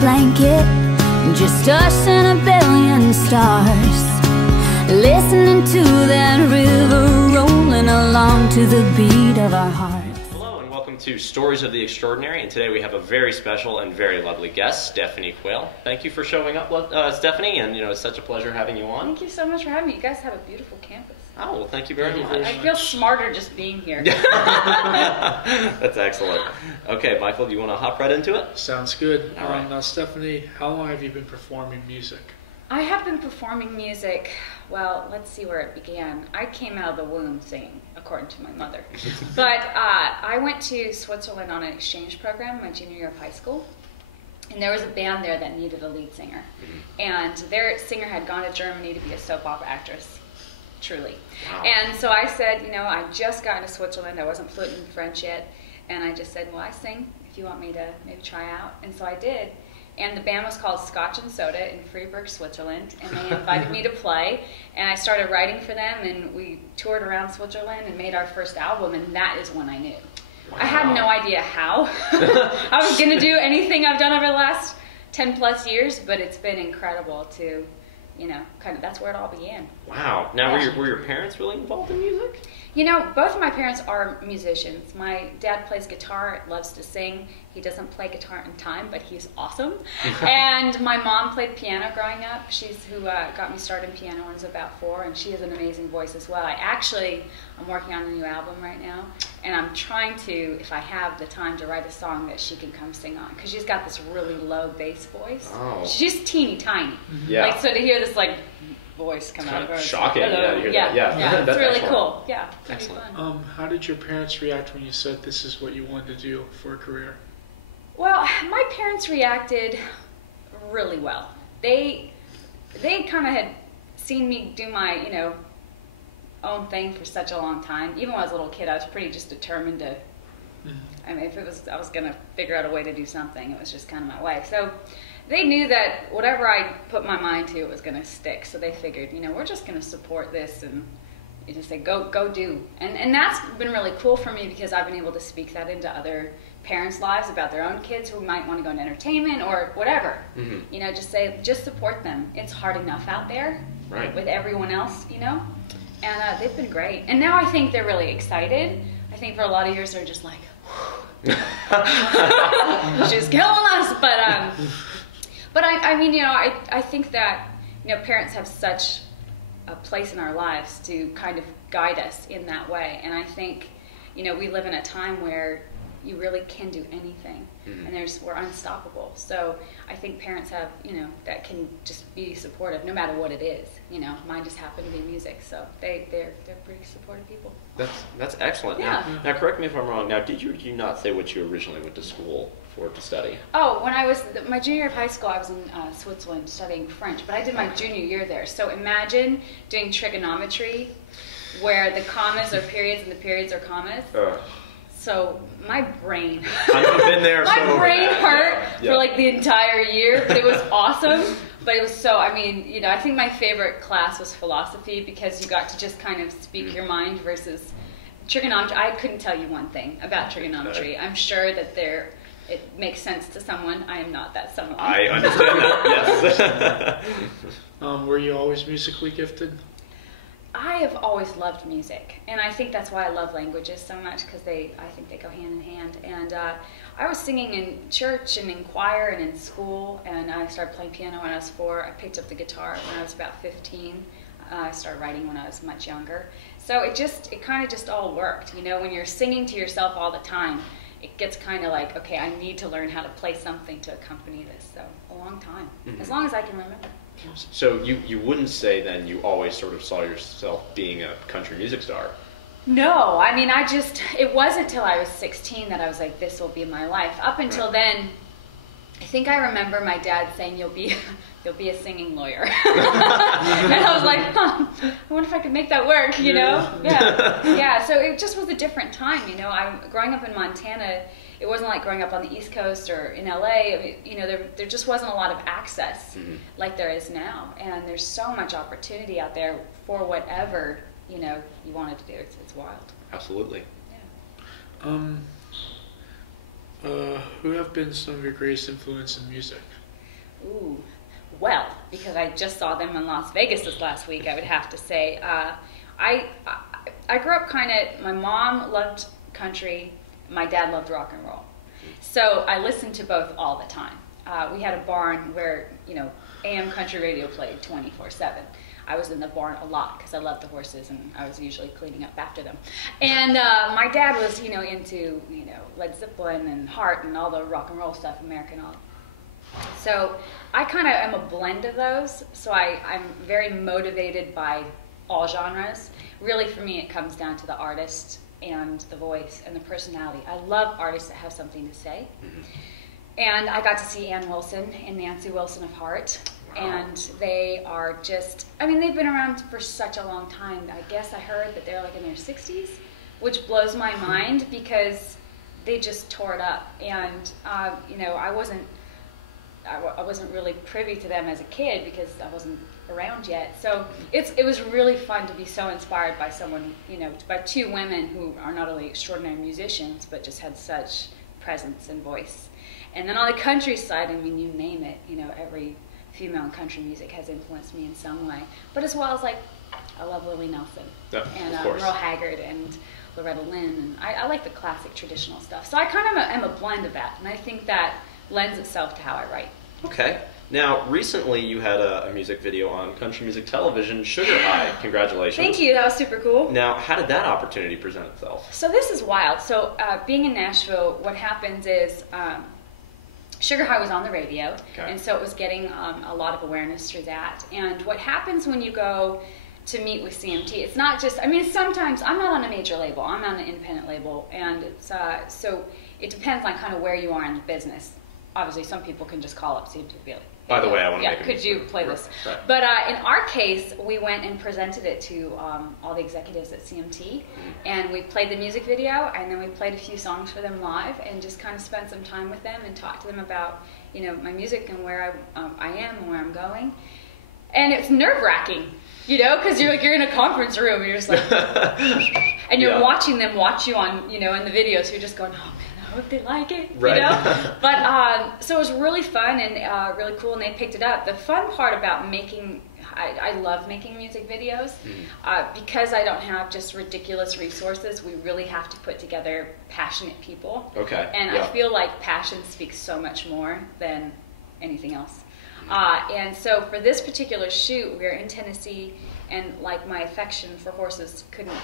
blanket, just us and a billion stars, listening to that river rolling along to the beat of our hearts. Hello and welcome to Stories of the Extraordinary, and today we have a very special and very lovely guest, Stephanie Quayle. Thank you for showing up, Stephanie, and it's such a pleasure having you on. Thank you so much for having me. You guys have a beautiful campus. Oh, well, thank you very much. I feel smarter just being here. That's excellent. Okay, Michael, do you want to hop right into it? Sounds good. All right. Now, Stephanie, how long have you been performing music? I have been performing music, well, let's see where it began. I came out of the womb singing, according to my mother. But I went to Switzerland on an exchange program my junior year of high school. And there was a band there that needed a lead singer. And their singer had gone to Germany to be a soap opera actress. Truly. Wow. And so I said, I just got to Switzerland. I wasn't fluent in French yet. And I just said, well, I sing if you want me to maybe try out. And so I did. And the band was called Scotch and Soda in Freiburg, Switzerland. And they invited me to play. And I started writing for them. And we toured around Switzerland and made our first album. And that is when I knew. Wow. I had no idea how I was going to do anything I've done over the last 10 plus years. But it's been incredible to... that's where it all began. Wow. Now, were your parents really involved in music? Both of my parents are musicians. My dad plays guitar, loves to sing. He doesn't play guitar in time, but he's awesome. And my mom played piano growing up. She's who got me started in piano when I was about 4, and she has an amazing voice as well. I'm working on a new album right now, and I'm trying to, if I have the time, to write a song that she can come sing on, because she's got this really low bass voice. Oh. She's just teeny tiny. Yeah. So to hear this voice come out of her. Shocking. Yeah. That's It's really excellent. cool. Yeah. Excellent. Fun. How did your parents react when you said this is what you wanted to do for a career? Well, my parents reacted really well. They kind of had seen me do my, own thing for such a long time. Even when I was a little kid, I was pretty just determined to, I mean, I was going to figure out a way to do something. It was just kind of my way. So they knew that whatever I put my mind to, it was going to stick. So they figured, we're just going to support this and just say, go do. And that's been really cool for me, because I've been able to speak that into other parents' lives about their own kids who might want to go into entertainment or whatever. Just say, just support them. It's hard enough out there with everyone else, And they've been great. And now I think they're really excited. I think for a lot of years they're just like, she's killing us. But I think that, parents have such a place in our lives to kind of guide us in that way. And I think, we live in a time where you really can do anything, and we're unstoppable. So I think parents have, that can just be supportive no matter what it is. Mine just happened to be music, so they're pretty supportive people. That's excellent. Yeah. Now, correct me if I'm wrong. Now, did you not say what you originally went to school for to study? Oh, when I was my junior year of high school, I was in Switzerland studying French, but I did my junior year there. So imagine doing trigonometry, where the commas are periods and the periods are commas. So my brain, I've been there. my brain hurt for the entire year, but it was awesome. But it was I think my favorite class was philosophy, because you got to just kind of speak your mind versus trigonometry. I couldn't tell you one thing about trigonometry. I'm sure that it makes sense to someone. I am not that someone. I understand that, yes. Were you always musically gifted? I have always loved music, and I think that's why I love languages so much, because I think they go hand in hand. And I was singing in church and in choir and in school, and I started playing piano when I was 4. I picked up the guitar when I was about 15. I started writing when I was much younger. So it kind of just all worked. When you're singing to yourself all the time, it gets kind of like, okay, I need to learn how to play something to accompany this. So a long time, as long as I can remember. So you wouldn't say then you always sort of saw yourself being a country music star? No, it wasn't till I was 16 that I was like, this will be my life. Up until then, I think I remember my dad saying, you'll be a singing lawyer. And I was like, I wonder if I could make that work, Yeah, so it just was a different time, growing up in Montana, it wasn't like growing up on the East Coast or in LA. There just wasn't a lot of access like there is now. And there's so much opportunity out there for whatever, you wanted to do. It's wild. Absolutely. Yeah. Who have been some of your greatest influence in music? Ooh, well, because I just saw them in Las Vegas this last week, I would have to say. I grew up kind of, my mom loved country, my dad loved rock and roll. So I listened to both all the time. We had a barn where, you know, AM country radio played 24/7. I was in the barn a lot because I loved the horses and I was usually cleaning up after them. And my dad was, you know, into, you know, Led Zeppelin and Heart and all the rock and roll stuff, American all. So I kind of am a blend of those. So I'm very motivated by all genres. Really, for me, it comes down to the artist and the voice and the personality. I love artists that have something to say. Mm-hmm. And I got to see Ann Wilson and Nancy Wilson of Heart. Wow. And they are just, I mean, they've been around for such a long time. I guess I heard that they're like in their 60s, which blows my mind because they just tore it up. And, you know, I wasn't really privy to them as a kid because I wasn't around yet. So it was really fun to be so inspired by someone, you know, by two women who are not only extraordinary musicians, but just had such presence and voice. And then on the country side, I mean, you name it, you know, every female in country music has influenced me in some way. But as well as, like, I love Willie Nelson and Merle Haggard and Loretta Lynn. And I like the classic traditional stuff. So I kind of am a blend of that. And I think that lends itself to how I write. Okay. Now, recently you had a music video on country music television, Sugar High. Congratulations. Thank you. That was super cool. Now, how did that opportunity present itself? So this is wild. So being in Nashville, what happens is Sugar High was on the radio, and so it was getting a lot of awareness through that. And what happens when you go to meet with CMT, it's not just, I mean, sometimes I'm not on a major label, I'm on an independent label, and it's, so it depends on kind of where you are in the business. Obviously, some people can just call up CMT and be like, by the way, I want to make could you play this? Right. But in our case, we went and presented it to all the executives at CMT, and we played the music video, and then we played a few songs for them live, and just kind of spent some time with them and talked to them about, you know, my music and where I am and where I'm going. And it's nerve-wracking, you know, because you're in a conference room, and you're just like, and you're watching them watch you on, you know, in the video, so you're just going, oh man, I hope they like it, you know? But, so it was really fun and really cool, and they picked it up. The fun part about making, I love making music videos, because I don't have just ridiculous resources, we really have to put together passionate people. Okay. And I feel like passion speaks so much more than anything else. And so for this particular shoot, we were in Tennessee, and like my affection for horses couldn't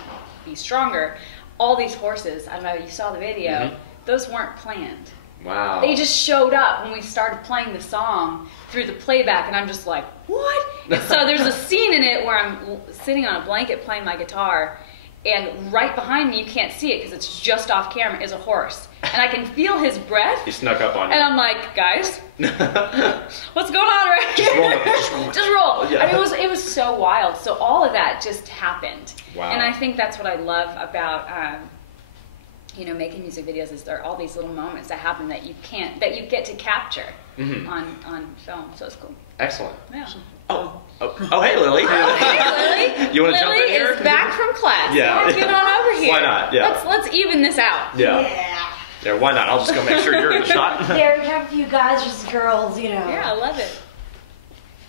be stronger. All these horses, I don't know, you saw the video, those weren't planned. Wow. They just showed up when we started playing the song through the playback, and I'm just like, what? And so there's a scene in it where I'm sitting on a blanket playing my guitar, and right behind me, you can't see it because it's just off camera, is a horse. And I can feel his breath. He snuck up on you. And I'm like, guys, what's going on right here? Just roll with it, just roll. Yeah. I mean, it was so wild. So all of that just happened. Wow. And I think that's what I love about you know, making music videos, is there are all these little moments that happen that you get to capture on film. So it's cool. Excellent. Yeah. Oh, hey, Lily. Oh, hey, Lily. You want to jump in here? Lily is back from class. Yeah. Get on over here. Why not? Yeah. Let's even this out. Yeah. Yeah, why not? I'll just go make sure you're in the shot. There, we have a few guys, just girls, you know. Yeah, I love it.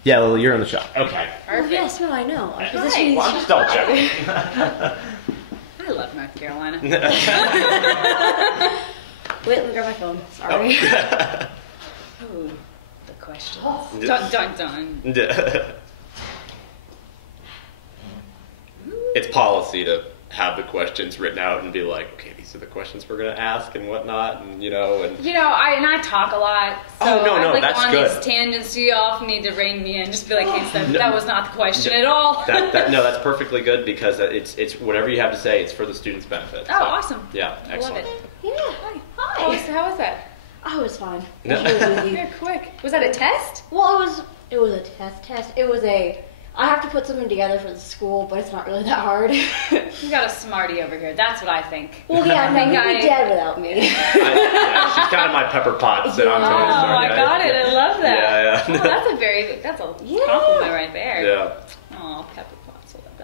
Yeah, Lily, you're in the shot. Okay. Perfect. Yes, no, I know. Right. Well, I'm just double checking. I love North Carolina. Wait, let me grab my phone. Sorry. Ooh, the questions. Dun, dun, dun. It's policy to have the questions written out and be like, okay, these are the questions we're going to ask and whatnot, and you know, I talk a lot. So no, I that's on good. these tangents, so you often need to rein me in. Just be like, hey, that was not the question at all. No, that's perfectly good, because it's whatever you have to say, it's for the students' benefit. Oh, awesome. Yeah, I excellent. love it. Yeah. Hi. How was that? Oh, it was fine. No. You're quick. Was that a test? Well, it was a test. It was I have to put something together for the school, but it's not really that hard. You got a smarty over here. That's what I think. Well, yeah, I think you'd be dead without me. She's kind of my pepper potts, and I'm Tony Oh, Stark. I got it. I love that. Yeah. Oh, that's a compliment right there. Yeah. Oh, pepper pots. I love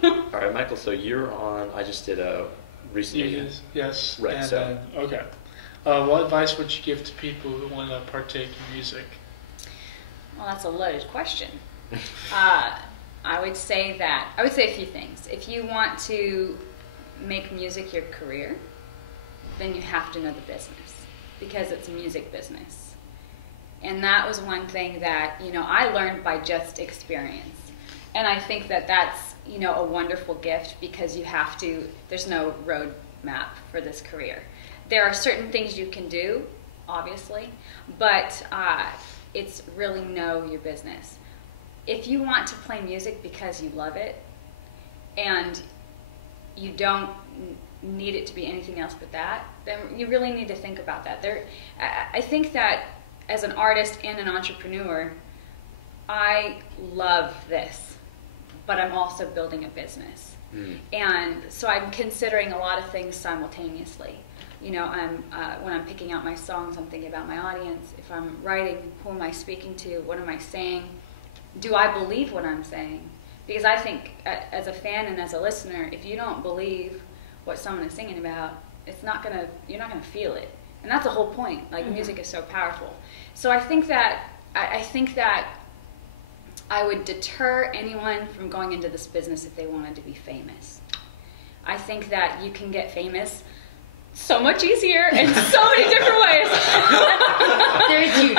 that. All right, Michael. So you're on. I just did a recently. Yes. Right. And, So. okay. What advice would you give to people who want to partake in music? Well, that's a loaded question. I would say a few things. If you want to make music your career, then you have to know the business, because it's a music business. And that was one thing that, I learned by just experience. And I think that that's, a wonderful gift, because there's no road map for this career. There are certain things you can do, obviously, but it's really know your business. If you want to play music because you love it, and you don't need it to be anything else but that, then you really need to think about that. I think that as an artist and an entrepreneur, I love this, but I'm also building a business. And so I'm considering a lot of things simultaneously. When I'm picking out my songs, I'm thinking about my audience. If I'm writing, who am I speaking to? What am I saying? Do I believe what I'm saying? Because I think as a fan and as a listener, if you don't believe what someone is singing about, you're not gonna feel it. And that's the whole point. Like, music is so powerful. So I think that I would deter anyone from going into this business if they wanted to be famous. I think that you can get famous so much easier in so many different ways. There's you.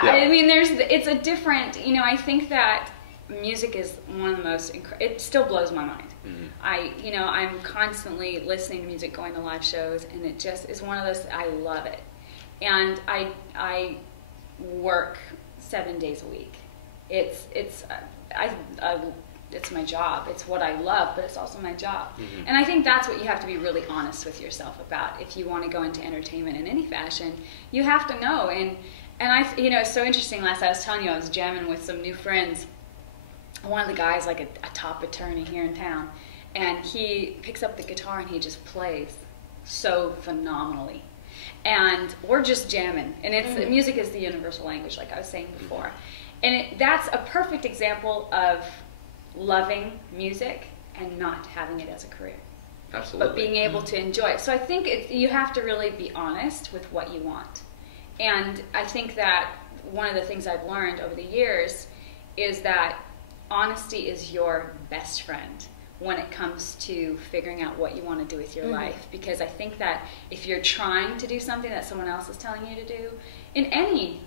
I mean, it's a different, I think that music is one of the most, it still blows my mind. I'm constantly listening to music, going to live shows, and it just is one of those, I love it. And I work 7 days a week. It's my job. It's what I love, but it's also my job. And I think that's what you have to be really honest with yourself about. If you want to go into entertainment in any fashion, you have to know. And it's so interesting. Last I was telling you, I was jamming with some new friends. One of the guys, like a top attorney here in town, and he picks up the guitar and he just plays so phenomenally. And we're just jamming, and music is the universal language, like I was saying before. And that's a perfect example of loving music and not having it as a career. Absolutely. But being able to enjoy it. So I think you have to really be honest with what you want. And I think that one of the things I've learned over the years is that honesty is your best friend when it comes to figuring out what you want to do with your life. Because I think that if you're trying to do something that someone else is telling you to do, in any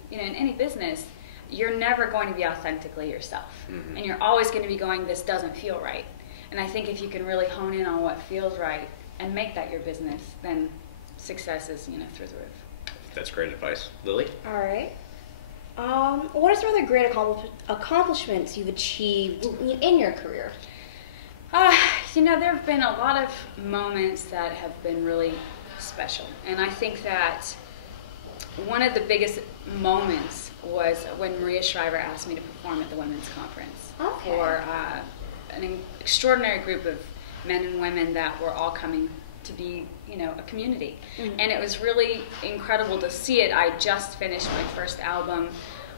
business, you're never going to be authentically yourself. And you're always going to be going, this doesn't feel right. And I think if you can really hone in on what feels right and make that your business, then success is, through the roof. That's great advice. Lily? All right. What are some of the great accomplishments you've achieved in your career? There have been a lot of moments that have been really special. And I think that one of the biggest moments was when Maria Shriver asked me to perform at the Women's Conference for an extraordinary group of men and women that were all coming to be, a community. And it was really incredible to see it. I just finished my first album.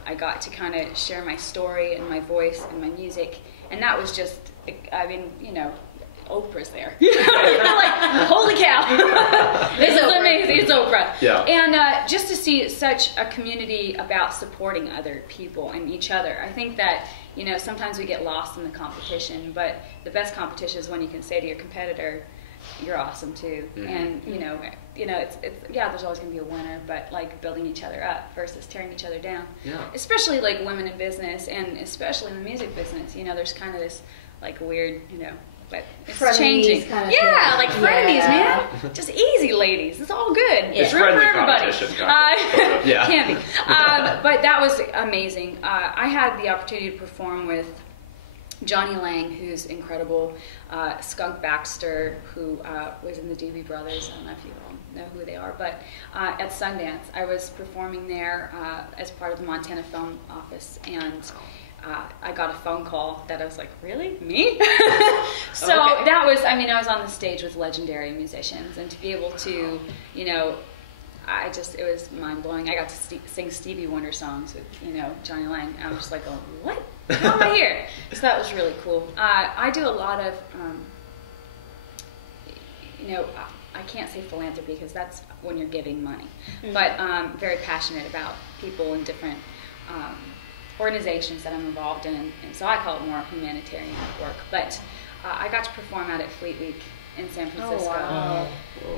I got to kind of share my story and my voice and my music. And that was just, Oprah's there. Like, holy cow. This is amazing. It's Oprah. Yeah. And just to see such a community about supporting other people and each other. I think that, sometimes we get lost in the competition, but the best competition is when you can say to your competitor, you're awesome too. And, it's there's always going to be a winner, but like building each other up versus tearing each other down. Yeah. Especially like women in business, and especially in the music business, there's kind of this like weird, but it's frenemies changing. Kind of yeah, thing. like frenemies, man. Just easy, ladies. It's all good. It's room friendly for everybody. competition, kind of. Yeah. Can be. But that was amazing. I had the opportunity to perform with Johnny Lang, who's incredible, Skunk Baxter, who was in the Doobie Brothers. I don't know if you all know who they are, but at Sundance, I was performing there as part of the Montana Film Office, and I got a phone call that I was like, really? Me? So that was, I was on the stage with legendary musicians, and to be able to, it was mind-blowing. I got to sing Stevie Wonder songs with, Johnny Lang. I was just like, oh, what? How am I here? So that was really cool. I do a lot of, I can't say philanthropy because that's when you're giving money, but very passionate about people in different organizations that I'm involved in, and so I call it more humanitarian work. But I got to perform out at Fleet Week in San Francisco. Oh, wow.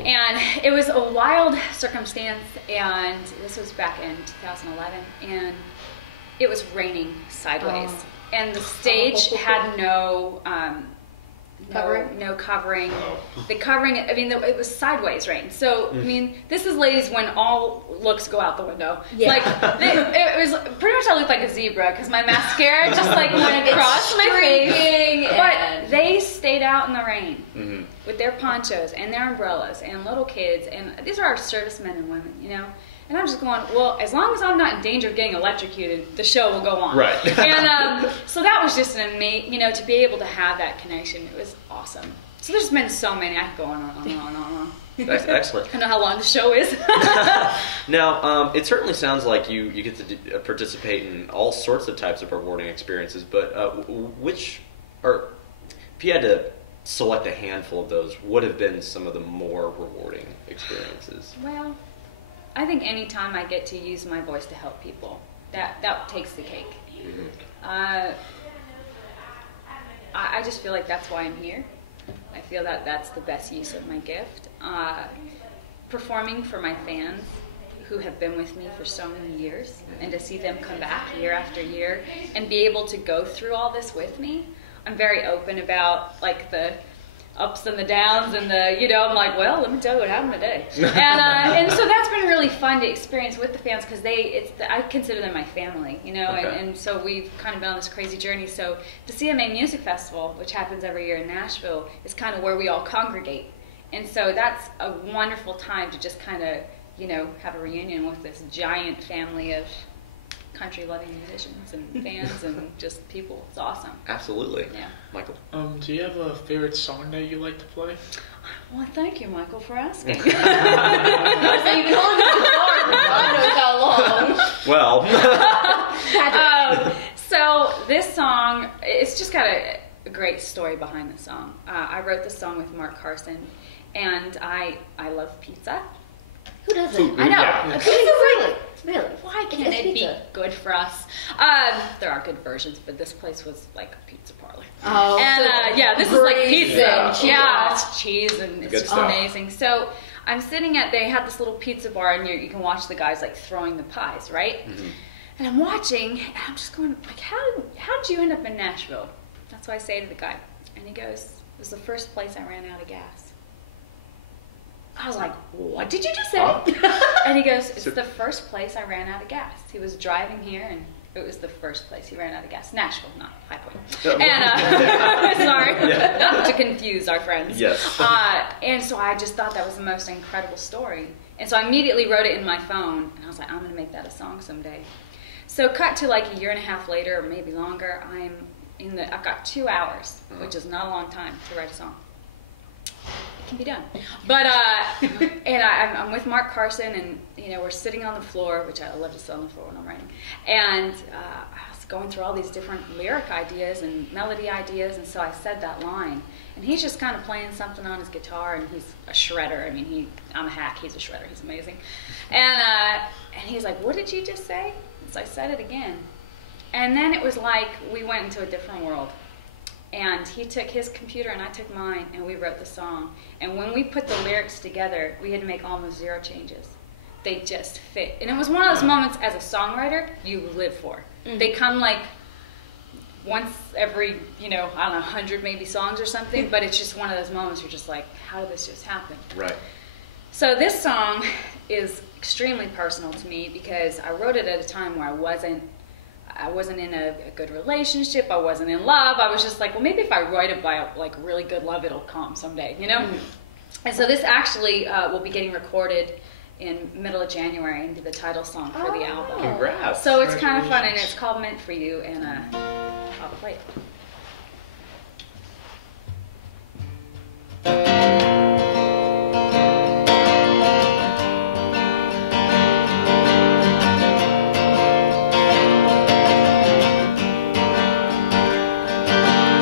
And it was a wild circumstance, and this was back in 2011, and it was raining sideways. And the stage had no Covering? no covering. The covering, I mean, it was sideways rain. So, I mean, this is, ladies, when all looks go out the window. Yeah. Like, it was pretty much, I looked like a zebra because my mascara just like went across my face. But they stayed out in the rain with their ponchos and their umbrellas and little kids. And these are our servicemen and women, you know. And I'm just going, well, as long as I'm not in danger of getting electrocuted, the show will go on. Right. And so that was just an amazing, you know, to be able to have that connection. It was awesome. So there's been so many. I could go on and on. That's excellent. I don't know how long the show is. Now, it certainly sounds like you get to participate in all sorts of types of rewarding experiences, but if you had to select a handful of those, what have been some of the more rewarding experiences? Well, I think any time I get to use my voice to help people, that takes the cake. I just feel like that's why I'm here. I feel that that's the best use of my gift. Performing for my fans who have been with me for so many years, and to see them come back year after year and be able to go through all this with me. I'm very open about like the ups and the downs and the, you know, I'm like, well, let me tell you what happened today. And so that's been really fun to experience with the fans because I consider them my family, you know, Okay. and so we've kind of been on this crazy journey. So the CMA Music Festival, which happens every year in Nashville, is kind of where we all congregate. And so that's a wonderful time to just kind of, you know, have a reunion with this giant family of country-loving musicians and fans and just people. It's awesome. Absolutely. Yeah. Michael? Do you have a favorite song that you like to play? Well, thank you, Michael, for asking. So you've been holding it for God knows how long. Well, So this song, it's just got a great story behind the song. I wrote the song with Mark Carson, and I love pizza. Who doesn't? I know. Yeah. Pizza's like, Really? why can't It's it be pizza. good for us? There are good versions, but this place was like a pizza parlor. Oh, And yeah, this is like grease pizza. and cheese. Yeah, it's cheese and it's Good just stuff. amazing. So I'm sitting they had this little pizza bar, and you can watch the guys like throwing the pies, right? And I'm watching, and I'm just going, like, how did you end up in Nashville? That's what I say to the guy. And he goes, it was the first place I ran out of gas. I was like, what did you just say? And he goes, it's the first place I ran out of gas. He was driving here, and it was the first place he ran out of gas. Nashville, not High Point. And, sorry, not to confuse our friends. Yes. And so I just thought that was the most incredible story. And so I immediately wrote it in my phone, and I was like, I'm going to make that a song someday. So cut to like a year and a half later, or maybe longer, I've got 2 hours, which is not a long time to write a song. It can be done. But, and I'm with Mark Carson, and, you know, we're sitting on the floor, which I love to sit on the floor when I'm writing. And I was going through all these different lyric ideas and melody ideas, and so I said that line. And he's just kind of playing something on his guitar, and he's a shredder. I mean, I'm a hack, he's a shredder, he's amazing. And he's like, what did you just say? So I said it again. And then it was like we went into a different world. And he took his computer and I took mine, and we wrote the song. And when we put the lyrics together, we had to make almost 0 changes. They just fit. And it was one of those moments as a songwriter you live for. They come like once every, you know, I don't know, 100 maybe songs or something, but it's just one of those moments you're just like, how did this just happen? right. So this song is extremely personal to me because I wrote it at a time where I wasn't in a good relationship. I wasn't in love. I was just like, well, maybe if I write about like really good love, it'll come someday, you know? And so this actually will be getting recorded in middle of January and be the title song for the album. Congrats. So it's kind of fun, and it's called Meant for You, and I'll play it.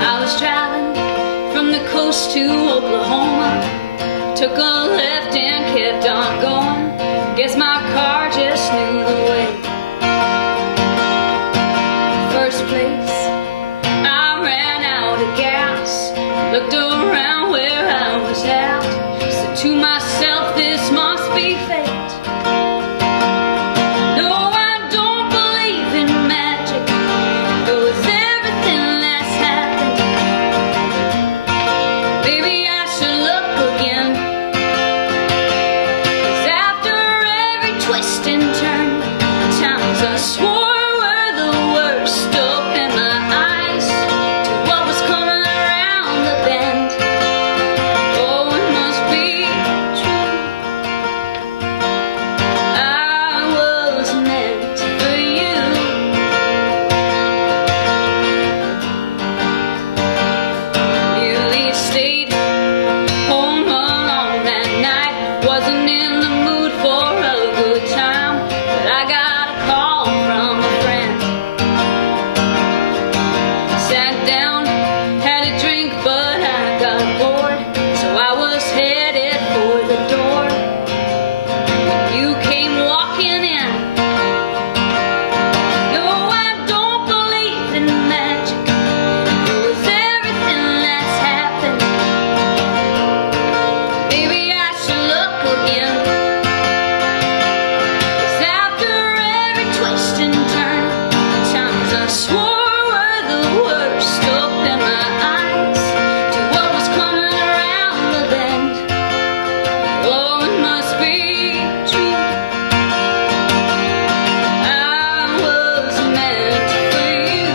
I was traveling from the coast to Oklahoma. Took a I swore were the worst. Open my eyes to what was coming around the bend. Oh, it must be true. I was meant for you. Nearly stayed home alone that night. Wasn't in the mood for a good time, but I got a call from a friend. Sat down, had a drink, but I got bored, so I was headed for the door. When you came walking in, no, I don't believe in magic. It was everything that's happened. Maybe I should look again. 'Cause after every twist and turn, times I swore were the worst. Open my eyes to what was coming around the bend. Oh, it must be true. I was meant for you.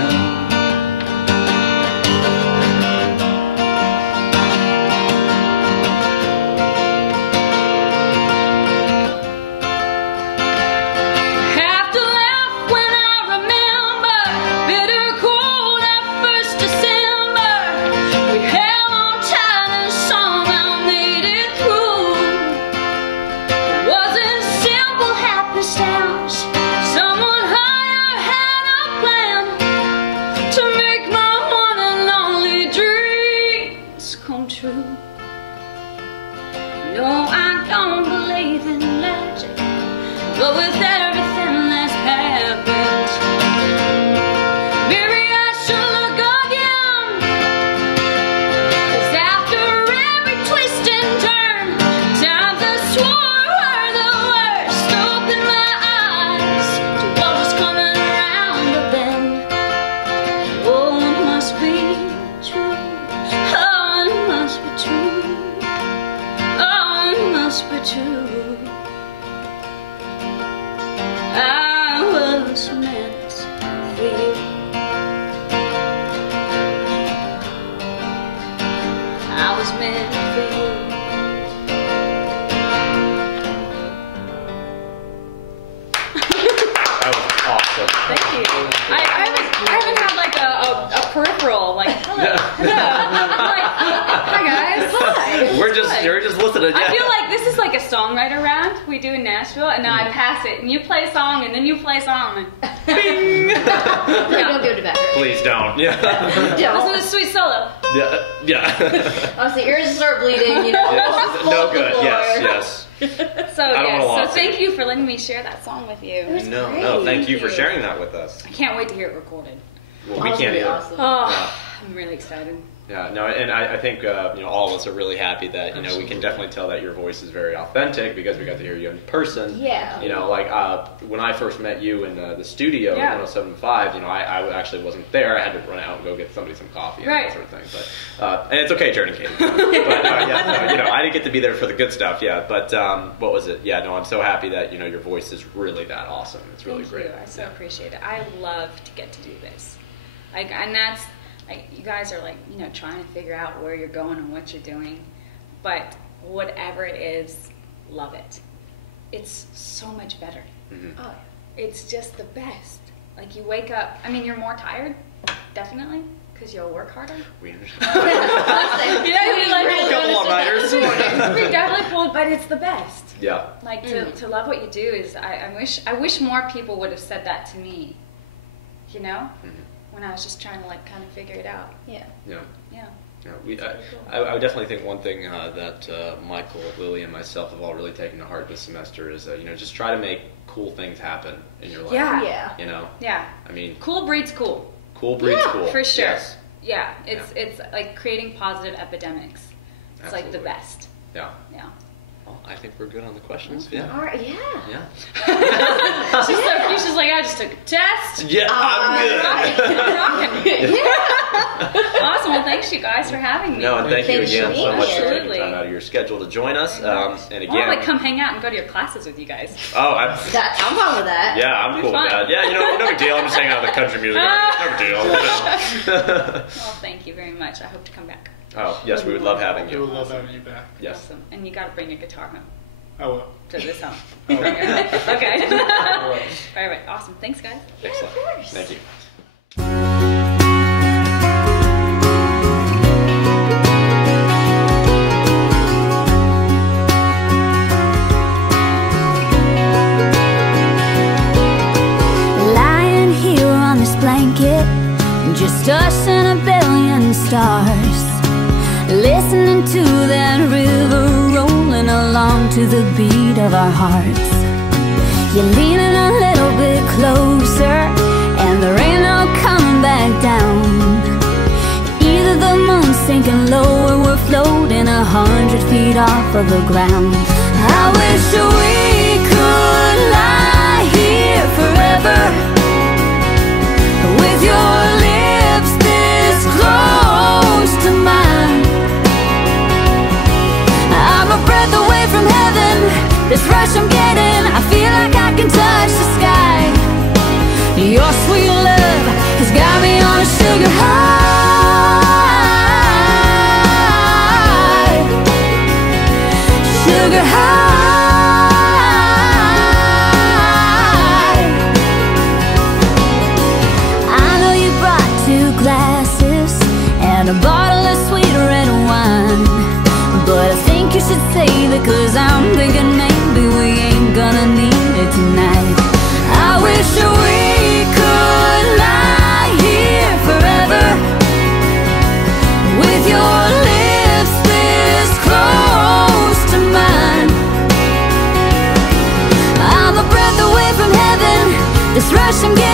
Have to laugh when I remember bitter cold that first December. We held on tight and somehow made it through. It wasn't simple happenstance. Someone higher had a plan to make my one and only dreams come true. No, I don't believe in magic, but with everything that's happened, maybe I should look again. 'Cause after every twist and turn, times I swore were the worst. Open my eyes to what was coming around the bend. Oh, it must be true. Oh, it must be true. Oh, it must be true. I was meant for you. I was meant for you. That was awesome. Thank you. I haven't had like a peripheral, like, hello. Like, hi guys. Hi. We're just listening. I Yeah. feel like this is like a songwriter round we do in Nashville, and now I pass it, and you play a song, and then you play a song, and bing! Don't go to bed. Please don't. Yeah. Listen to the sweet solo. Yeah. Yeah. Honestly, ears start bleeding, you know. Yes. No good. Yes. So I don't want a yes, so lawsuit. Thank you for letting me share that song with you. was No. great. No. Thank you for Thank you. sharing that with us. I can't wait to hear it recorded. Well, we Awesome, can't either. awesome. Oh, I'm really excited. Yeah, no, and I think all of us are really happy that we can definitely tell that your voice is very authentic because we got to hear you in person. Yeah. When I first met you in the studio Yeah. in 107.5, I actually wasn't there. I had to run out and go get somebody some coffee and Right. that sort of thing. But and it's okay, Jordan Kane. But I didn't get to be there for the good stuff. Yeah, but what was it? Yeah, no, I'm so happy that your voice is really that awesome. It's really Thank great. you. I so Yeah. appreciate it. I love to get to do this. And that's you guys are trying to figure out where you're going and what you're doing, but whatever it is, love it. It's so much better. Mhm. Oh, It's just the best. Like you wake up. I mean, you're more tired, definitely, because you'll work harder. We understand. You know, you're like, A couple all-nighters. we definitely pulled, but it's the best. Yeah. Like to love what you do is. I wish more people would have said that to me. You know, when I was just trying to kind of figure it out. yeah. Yeah. Yeah. Yeah, I would definitely think one thing that Michael, Lily, and myself have all really taken to heart this semester is just try to make cool things happen in your life. Yeah. Yeah. Yeah. I mean, Cool breeds cool. cool breeds Yeah, cool. For sure. Yes. Yeah. It's like creating positive epidemics. It's like the Absolutely. best. Yeah. Yeah. Well, I think we're good on the questions. Yeah. All right, yeah. Yeah. She's so cute. She's like, I just took a test. Yeah, I'm good. Awesome. Well, thanks you guys for having me. No, and thank you Thanks again for so much for taking Absolutely. time out of your schedule to join us. And I again, want to like come hang out and go to your classes with you guys. oh, I'm fine with that. yeah, I'm cool fun. with that. Yeah, no big deal. I'm just hanging out with the country music artist. No big deal. Well, thank you very much. I hope to come back. Oh, yes, we would love having We would you. love having you back. Yes. Awesome. And you got to bring a guitar home I will. to this home. I will. Okay. I will. All right. Awesome. Thanks, guys. Excellent. of course. Thank you. Lying here on this blanket, just us and a billion stars, listening to that river rolling along to the beat of our hearts. You're leaning a little bit closer, and there ain't no coming back down. Either the moon's sinking low, or we're floating 100 feet off of the ground. I wish we could lie here forever, with your lips this close to mine. I'm a breath away from heaven, this rush I'm getting, I feel like I can touch the sky. Your sweet love has got me on a sugar high. Sugar high. I know you brought 2 glasses and a bottle of sweet red wine, but I think you should save it, 'cause I'm thinking maybe we ain't gonna need it tonight. I wish we could lie here forever, with your lips this close to mine. I'm a breath away from heaven, this rush I'm getting,